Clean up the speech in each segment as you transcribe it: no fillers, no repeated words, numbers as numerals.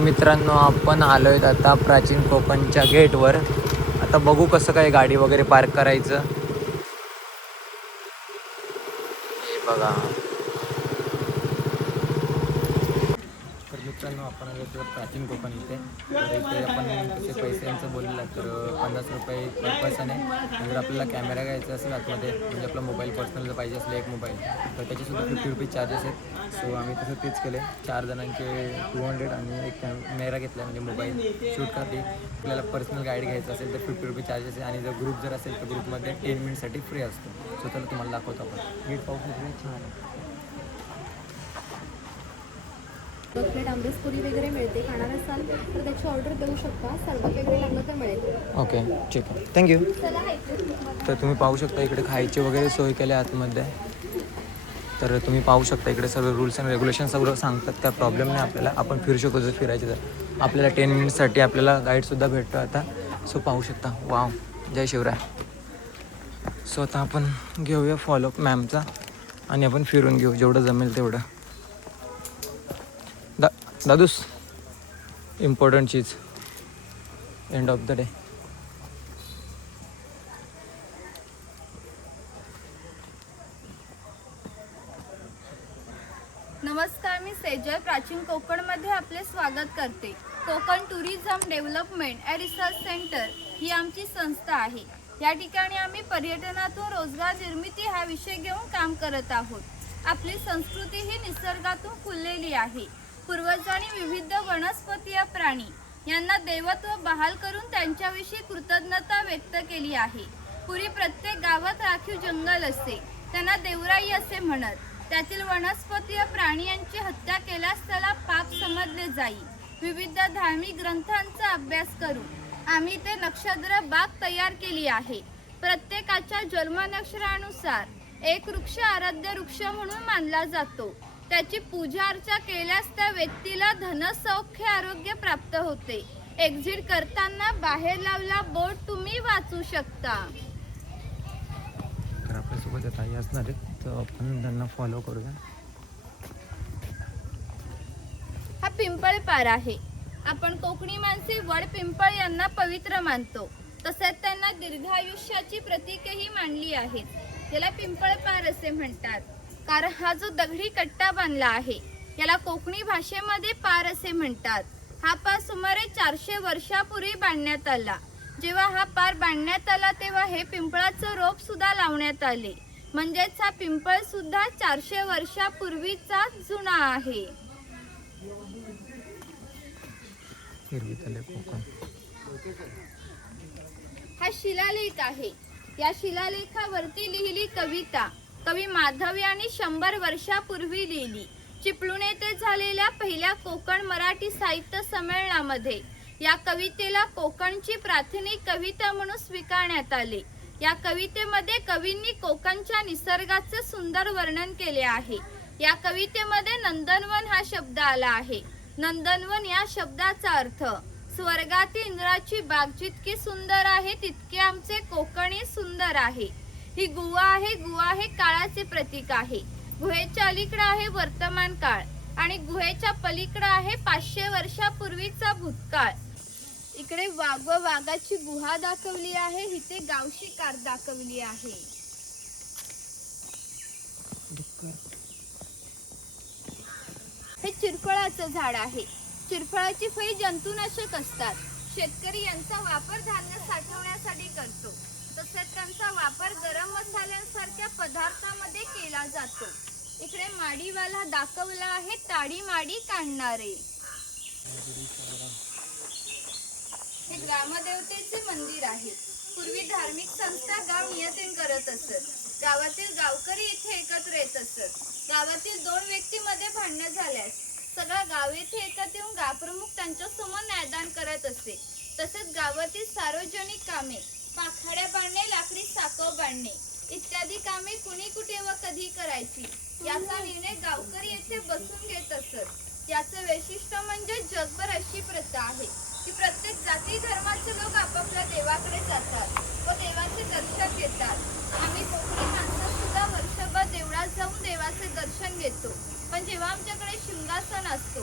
मित्रांनो, आपण आलोय आता प्राचीन कोकणच्या गेटवर. आता बघू कसं काय गाडी वगैरे पार्क करायचं. हे बघा. तर मित्रांनो, आपण आलो प्राचीन कोकण इथे. तर इथे आपण कसे पैशांचं बोललं तर 50 रुपये पर पर्सन आहे. जर आपल्याला कॅमेरा घ्यायचा असेल आतमध्ये, म्हणजे आपला मोबाईल पर्सनल जर पाहिजे असेल एक मोबाईल, तर त्याचेसुद्धा 50 रुपये चार्जेस आहेत. सो आम्ही तसं तेच केले. 4 जणांचे 200 आणि एक कॅमेरा घेतला म्हणजे मोबाईल शूटसाठी. आपल्याला पर्सनल गाईड घ्यायचं असेल तर 50 रुपये चार्जेस आहे. आणि जर ग्रुप जर असेल तर ग्रुपमध्ये 10 मिनिटसाठी फ्री असतो. सो त्याला तुम्हाला दाखवतो आपण. गेट पाहू शकतो, छान आहे. प्लेट आंबेसपुरी वगैरे मिळते. खाणार असाल तर त्याची ऑर्डर देऊ शकता. सरबत वगैरे लागलं तर मिळेल. ओके, ठीक आहे, थँक्यू. तर तुम्ही पाहू शकता इकडे खायची वगैरे सोय केली आतमध्ये. तर तुम्ही पाहू शकता इकडे सर्व रूल्स अँड रेग्युलेशन सगळं सांगतात. काय प्रॉब्लेम नाही आपल्याला. आपण फिरू शकतो जर फिरायचं तर. आपल्याला 10 मिनिट्ससाठी आपल्याला गाईडसुद्धा भेटतो आता. सो पाहू शकता. वाव, जय शिवराय. सो आता आपण घेऊया फॉलोअप मॅमचा आणि आपण फिरून घेऊ जेवढं जमेल तेवढं. दादूस, इम्पॉर्टंट चीज, एंड ऑफ द डे. नमस्कार, मी सेजल प्राचीन कोकणमध्ये आपले स्वागत करते. Konkan tourism development and research centre ही आमची संस्था आहे. या ठिकाणी आम्ही पर्यटनातून रोजगार निर्मिती हा विषय घेऊन काम करत आहोत. आपली संस्कृती ही निसर्गातून फुललेली आहे. पूर्वजांनी विविध वनस्पती प्राणी यांना देवत्व बहाल करून त्यांच्याविषयी कृतज्ञता व्यक्त केली आहे. पूर्वी प्रत्येक गावात राखीव जंगल असते, त्यांना देवराई असे म्हणत. त्यातील वनस्पती प्राणी यांची हत्या केल्यास त्याला पाप समजले जाई. विविध धार्मिक ग्रंथांचा अभ्यास करून आम्ही ते नक्षत्र बाग तयार केली आहे. प्रत्येकाच्या जन्मनक्षत्रानुसार एक वृक्ष आराध्य वृक्ष म्हणून मानला जातो. त्याची पूजा अर्चा केल्यास त्या व्यक्तीला धन सौख्य आरोग्य प्राप्त होते. एक्झिट करताना बाहेर लावला बोर्ड तुम्ही वाचू शकता. तर आपल्यासोबत आता आई असणार आहेत, तर आपण त्यांना फॉलो करूया. हा पिंपळ पार आहे. आपण कोकणी माणसे वड पिंपळ यांना पवित्र मानतो. तसेच त्यांना दीर्घायुष्याची प्रतीकही मानली आहेत. याला पिंपळ पार असे म्हणतात, कारण हा जो दगडी कट्टा बांधला आहे याला कोकणी भाषेमध्ये पार असे म्हणतात. हा पार सुमारे 400 वर्षापूर्वी बांधण्यात आला. जेव्हा हा पार बांधण्यात आला तेव्हा हे पिंपळाचं रोप सुद्धा लावण्यात आले. म्हणजेच हा पिंपळ सुद्धा 400 वर्षापूर्वीचा जुना आहे. हा शिलालेख आहे. या शिलालेखावरती लिहिली कविता कवी माधव यांनी 100 वर्षापूर्वी लिहिली. चिपळूण येथे झालेल्या पहिल्या कोकण मराठी साहित्य संमेलनामध्ये या कवितेला कोकणची प्राथमिक कविता म्हणून स्वीकारण्यात आले. या कवितेमध्ये कवींनी कोकणच्या निसर्गाचे सुंदर वर्णन केले आहे. या कवितेमध्ये नंदनवन हा शब्द आला आहे. नंदनवन या शब्दाचा अर्थ स्वर्गातील इंद्राची बाग जितकी सुंदर आहे तितके आमचे कोकणी सुंदर आहे. ही गुहा आहे. गुहा हे काळाचे प्रतीक आहे. गुहेच्या अलीकडे आहे वर्तमान काळ आणि गुहेच्या पलीकडे आहे 500 वर्षापूर्वीचा भूतकाळ. इकडे वाघ व वाघाची गुहा दाखवली आहे. इथे गावशी कार दाखवली आहे. हे चिरफळाचं झाड आहे. चिरफळाची फळी जंतुनाशक असतात. शेतकरी यांचा वापर धान्य साठवण्यासाठी करतो. तसेच त्यांचा वापर गरम मसाल्यांसारख्या पदार्थांमध्ये केला जातो. इकडे माडीवाला दाखवला आहे. ताडी माडी काढणारे. हे ग्रामदेवतेचे मंदिर आहे. पूर्वी धार्मिक संस्था गाव नियंत्रण करत असत. गावातील गावकरी इथे एकत्र येत असत. गावातील 2 व्यक्तीमध्ये भांडण झाल्यास सगळा गाव येथे एकत्र येऊन गावप्रमुख त्यांच्या समोर न्यायदान करत असते. तसेच गावातील सार्वजनिक कामे, पाखाड्या बांधणे, लाकडी साकव बांधणे इत्यादी कामे कुणी कुठे व कधी करायची याचा निर्णय गावकरी येथे बसून घेत असत. याचं वैशिष्ट्य म्हणजे जगभर अशी प्रथा आहे की प्रत्येक जाती धर्माचे लोक आपापल्या देवाकडे जातात व देवाचे दर्शन घेतात. आम्ही कोकणी माणसं सुद्धा वर्षभर देवळात जाऊन देवाचे दर्शन घेतो. पण जेव्हा आमच्याकडे शिमगा सण असतो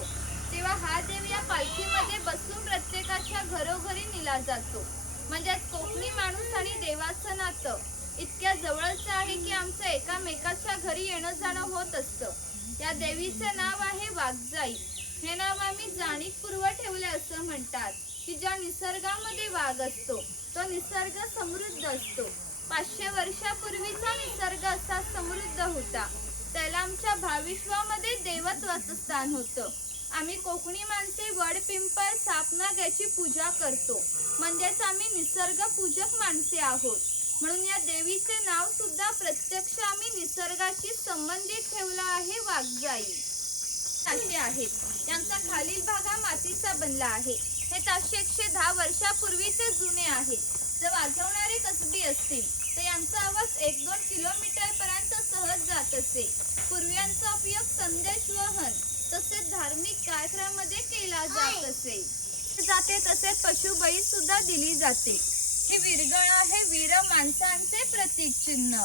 तेव्हा हा देव या पालखीमध्ये बसून प्रत्येकाच्या घरोघरी नेला जातो. म्हणजे कोकणी माणूस आणि देवाचं नातं इतक्या जवळचं आहे की आमचं एकामेकाच्या घरी येणं जाणं होत असतं. या देवीचे नाव आहे वाघजाई. हे नाव आम्ही जाणीवपूर्वक ठेवले असं म्हणतात की ज्या निसर्गामध्ये वाघ असतो तो निसर्ग समृद्ध असतो. 500 वर्षापूर्वीचा निसर्ग असा समृद्ध होता. त्याला आमच्या भाविश्वामध्ये देवत्वाचं स्थान होतं. आम्ही कोकणी माणसे वड पिंपळ सापनाग याची पूजा करतो. म्हणजेच आम्ही निसर्ग पूजक माणसे आहोत. म्हणून या देवीचे नाव सुद्धा प्रत्यक्ष आम्ही निसर्गाशी संबंधित ठेवला आहे वाघजाई. ताशे आहेत यांचा खालील भाग हा मातीचा बनला आहे. हे ताशे 110 वर्षापूर्वीचे जुने आहेत. जर वाजवणारे कसबी असतील तर यांचा आवाज 1-2 किलोमीटर पर्यंत सहज जात असे. पूर्वी यांचा उपयोग संदेश वहन तसेच धार्मिक कार्यक्रमामध्ये केला जात असे. जाते तसेच पशुबळी सुद्धा दिली जाते. हे वीरगण आहे वीर माणसांचे प्रतीक चिन्ह.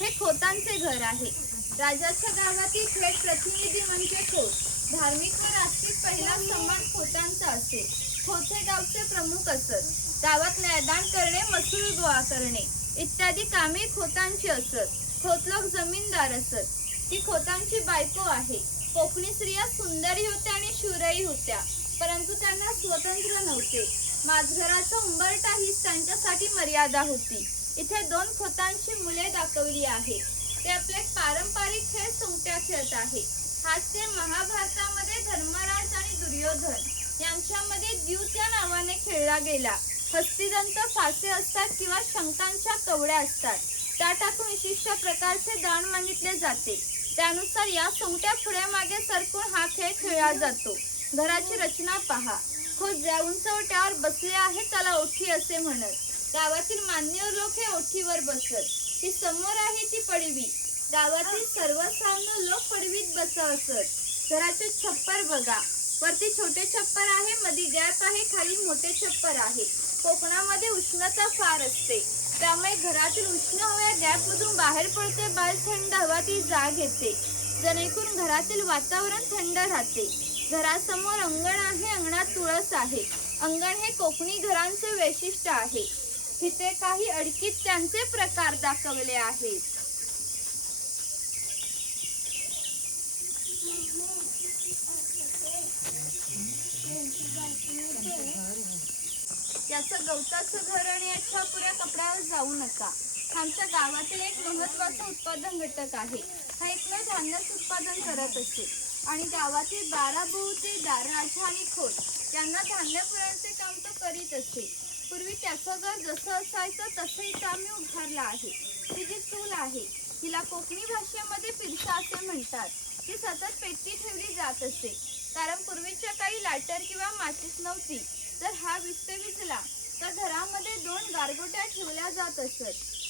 हे खोतांचे घर आहे. राजाच्या गावातील थेट प्रतिनिधी म्हणजे खोत. धार्मिक व राजकीय पहिला सन्मान खोतांचा असे. खोत हे गावचे प्रमुख असत. गावात मैदान करणे महसूल गोळा करणे इत्यादी कामे खोतांची असत. खोत लोक जमीनदार असत. ती खोतांची बायको आहे. कोकणी स्त्रिया सुंदरी होत्या आणि शूरही होत्या, परंतु त्यांना स्वतंत्र नव्हते. माझघराचा उंबरठा हीच त्यांच्यासाठी मर्यादा होती. इथे 2 खोतांची मुले दाखवली आहेत. ते आपले पारंपरिक खेळ सोंगट्या खेळत आहे. हाच ते महाभारतामध्ये धर्मराज आणि दुर्योधन यांच्यामध्ये द्यू त्या नावाने खेळला गेला. हस्तिदंत फासे असतात किंवा शंखांच्या कवड्या असतात. त्या टाकून विशिष्ट प्रकारचे दान मागितले जाते. त्यानुसार या सोंगट्या पुढे मागे सरकून हा खेळ खेळला जातो. घराची रचना पहा. खोत ज्या उंचवट्यावर बसले आहे त्याला ओठी असे म्हणत. गावातील मान्यवर लोक हे ओठीवर बसत. ती समोर आहे ती पडवी. गावातील सर्वसामान्य लोक पडवीत बसत असत. घराचे छप्पर बघा. वरती छोटे छप्पर आहे, मध्ये गॅप आहे, खाली मोठे छप्पर आहे. कोकणामध्ये उष्णता फार असते, त्यामुळे घरातील उष्ण हवा गॅप मधून बाहेर पडते. बाहेर थंड हवा ती जाग घेते, जेणेकरून घरातील वातावरण थंड राहते. घरासमोर अंगण आहे. अंगणात तुळस आहे. अंगण हे कोकणी घरांचे वैशिष्ट्य आहे. इथे काही अडकीत त्यांचे प्रकार दाखवले आहेत. याचं गवताचं घर आणि याच्या पुऱ्या कपड्यावर जाऊ नका. आमच्या गावातील एक महत्त्वाचा उत्पादन घटक आहे. हा एकमेव धान्याचं उत्पादन करत असते आणि गावातील 12 बहुते दाराजा आणि खोत यांना धान्य पुरवण्याचे काम तो करीत असते. पूर्वी त्याचं घर जसं असायचं तसं इथं आम्ही उभारलं आहे. ही जी चूल आहे हिला कोकणी भाषेमध्ये पिरसा असे म्हणतात. ती सतत पेटती ठेवली जात असते, कारण पूर्वीच्या काही लायटर किंवा माचीस नव्हती. जर हा विजला तर घरामध्ये 2 गारगोट्या ठेवल्या जात असत.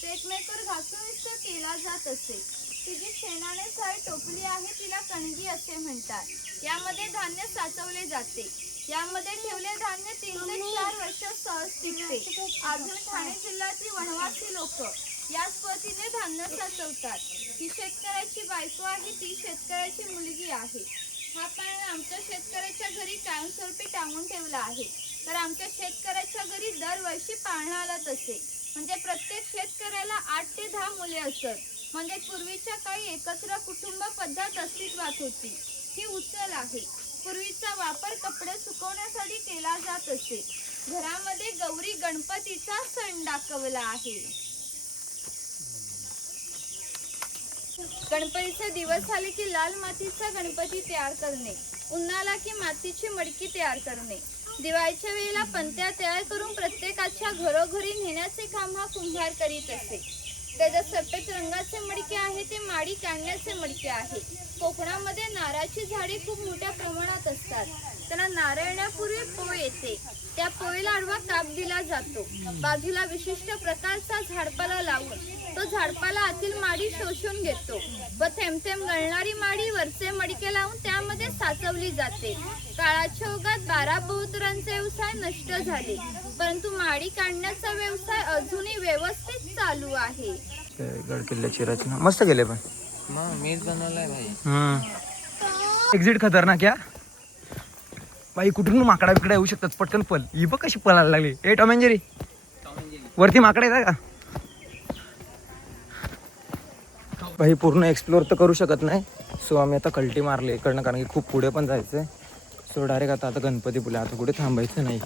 ते एकमेकावर घासून विस्त केला जात असे. ती जी शेणाने सारी टोपली आहे तिला कणगी असे म्हणतात. यामध्ये धान्य साचवले जाते. यामध्ये ठेवले धान्य 3 ते 4 वर्ष सहज टिकते. अजून ठाणे जिल्ह्यातील वनवासी लोक याच पद्धतीने धान्य साचवतात. ही शेतकऱ्याची बायको आहे. ती शेतकऱ्याची मुलगी आहे. हा पाळणा आमच्या शेतकऱ्याच्या घरी कायमस्वरूपी टांगून ठेवला आहे. तर आमच्या शेतकऱ्याच्या घरी दरवर्षी पाळणा आलाच असे. म्हणजे प्रत्येक शेतकऱ्याला 8 ते 10 मुले असत. म्हणजे पूर्वीच्या काही एकत्र कुटुंब पद्धत अस्तित्वात होती. ही उचल आहे. पूर्वीचा वापर कपडे सुकवण्यासाठी केला जात असे. घरामध्ये गौरी गणपतीचा सण दाखवला आहे. गणपतीचे दिवस आले की लाल मातीचा गणपती तयार करणे, उन्हाला की मातीची मडकी तयार करणे, दिवाळीच्या वेळेला पंत्या तयार करून प्रत्येकाच्या घरोघरी नेण्याचे काम हा कुंभार करीत असे. त्याच्या सफेद रंगाचे मडके आहे ते माडी काढण्याचे मडके आहे. कोकणामध्ये नारळाची झाडे खूप मोठ्या प्रमाणात असतात. त्यांना नारळ येण्यापूर्वी पोळ येते. त्या पोळीला आडवा काप दिला जातो. बाजूला विशिष्ट प्रकारचा झाडपाला लावून तो झाडपाला आतील माडी शोषून घेतो व थेंब थेंब गळणारी माडी वरचे मडके लावून त्यामध्ये साचवली जाते. काळाच्या ओघात 12 बहुतरांचे व्यवसाय नष्ट झाले, परंतु माडी काढण्याचा व्यवसाय अजूनही व्यवस्थित चालू आहे. गड किल्ल्याची रचना मस्त केले पण मीच बनवलाय भाई. एक्झिट खतरनाक या बाई कुठून माकडा बिकडा येऊ शकतात पटकन पल. ही बघ कशी पळायला लागली. ए टॉम अँड जेरी वरती माकडा येतात का? भाई पूर्ण एक्सप्लोअर तर करू शकत नाही. सो आम्ही आता कल्टी मारली इकडनं कारण की खूप पुढे पण जायचं आहे. सो डायरेक्ट आता गणपती पुले आता कुठे थांबायचं नाही.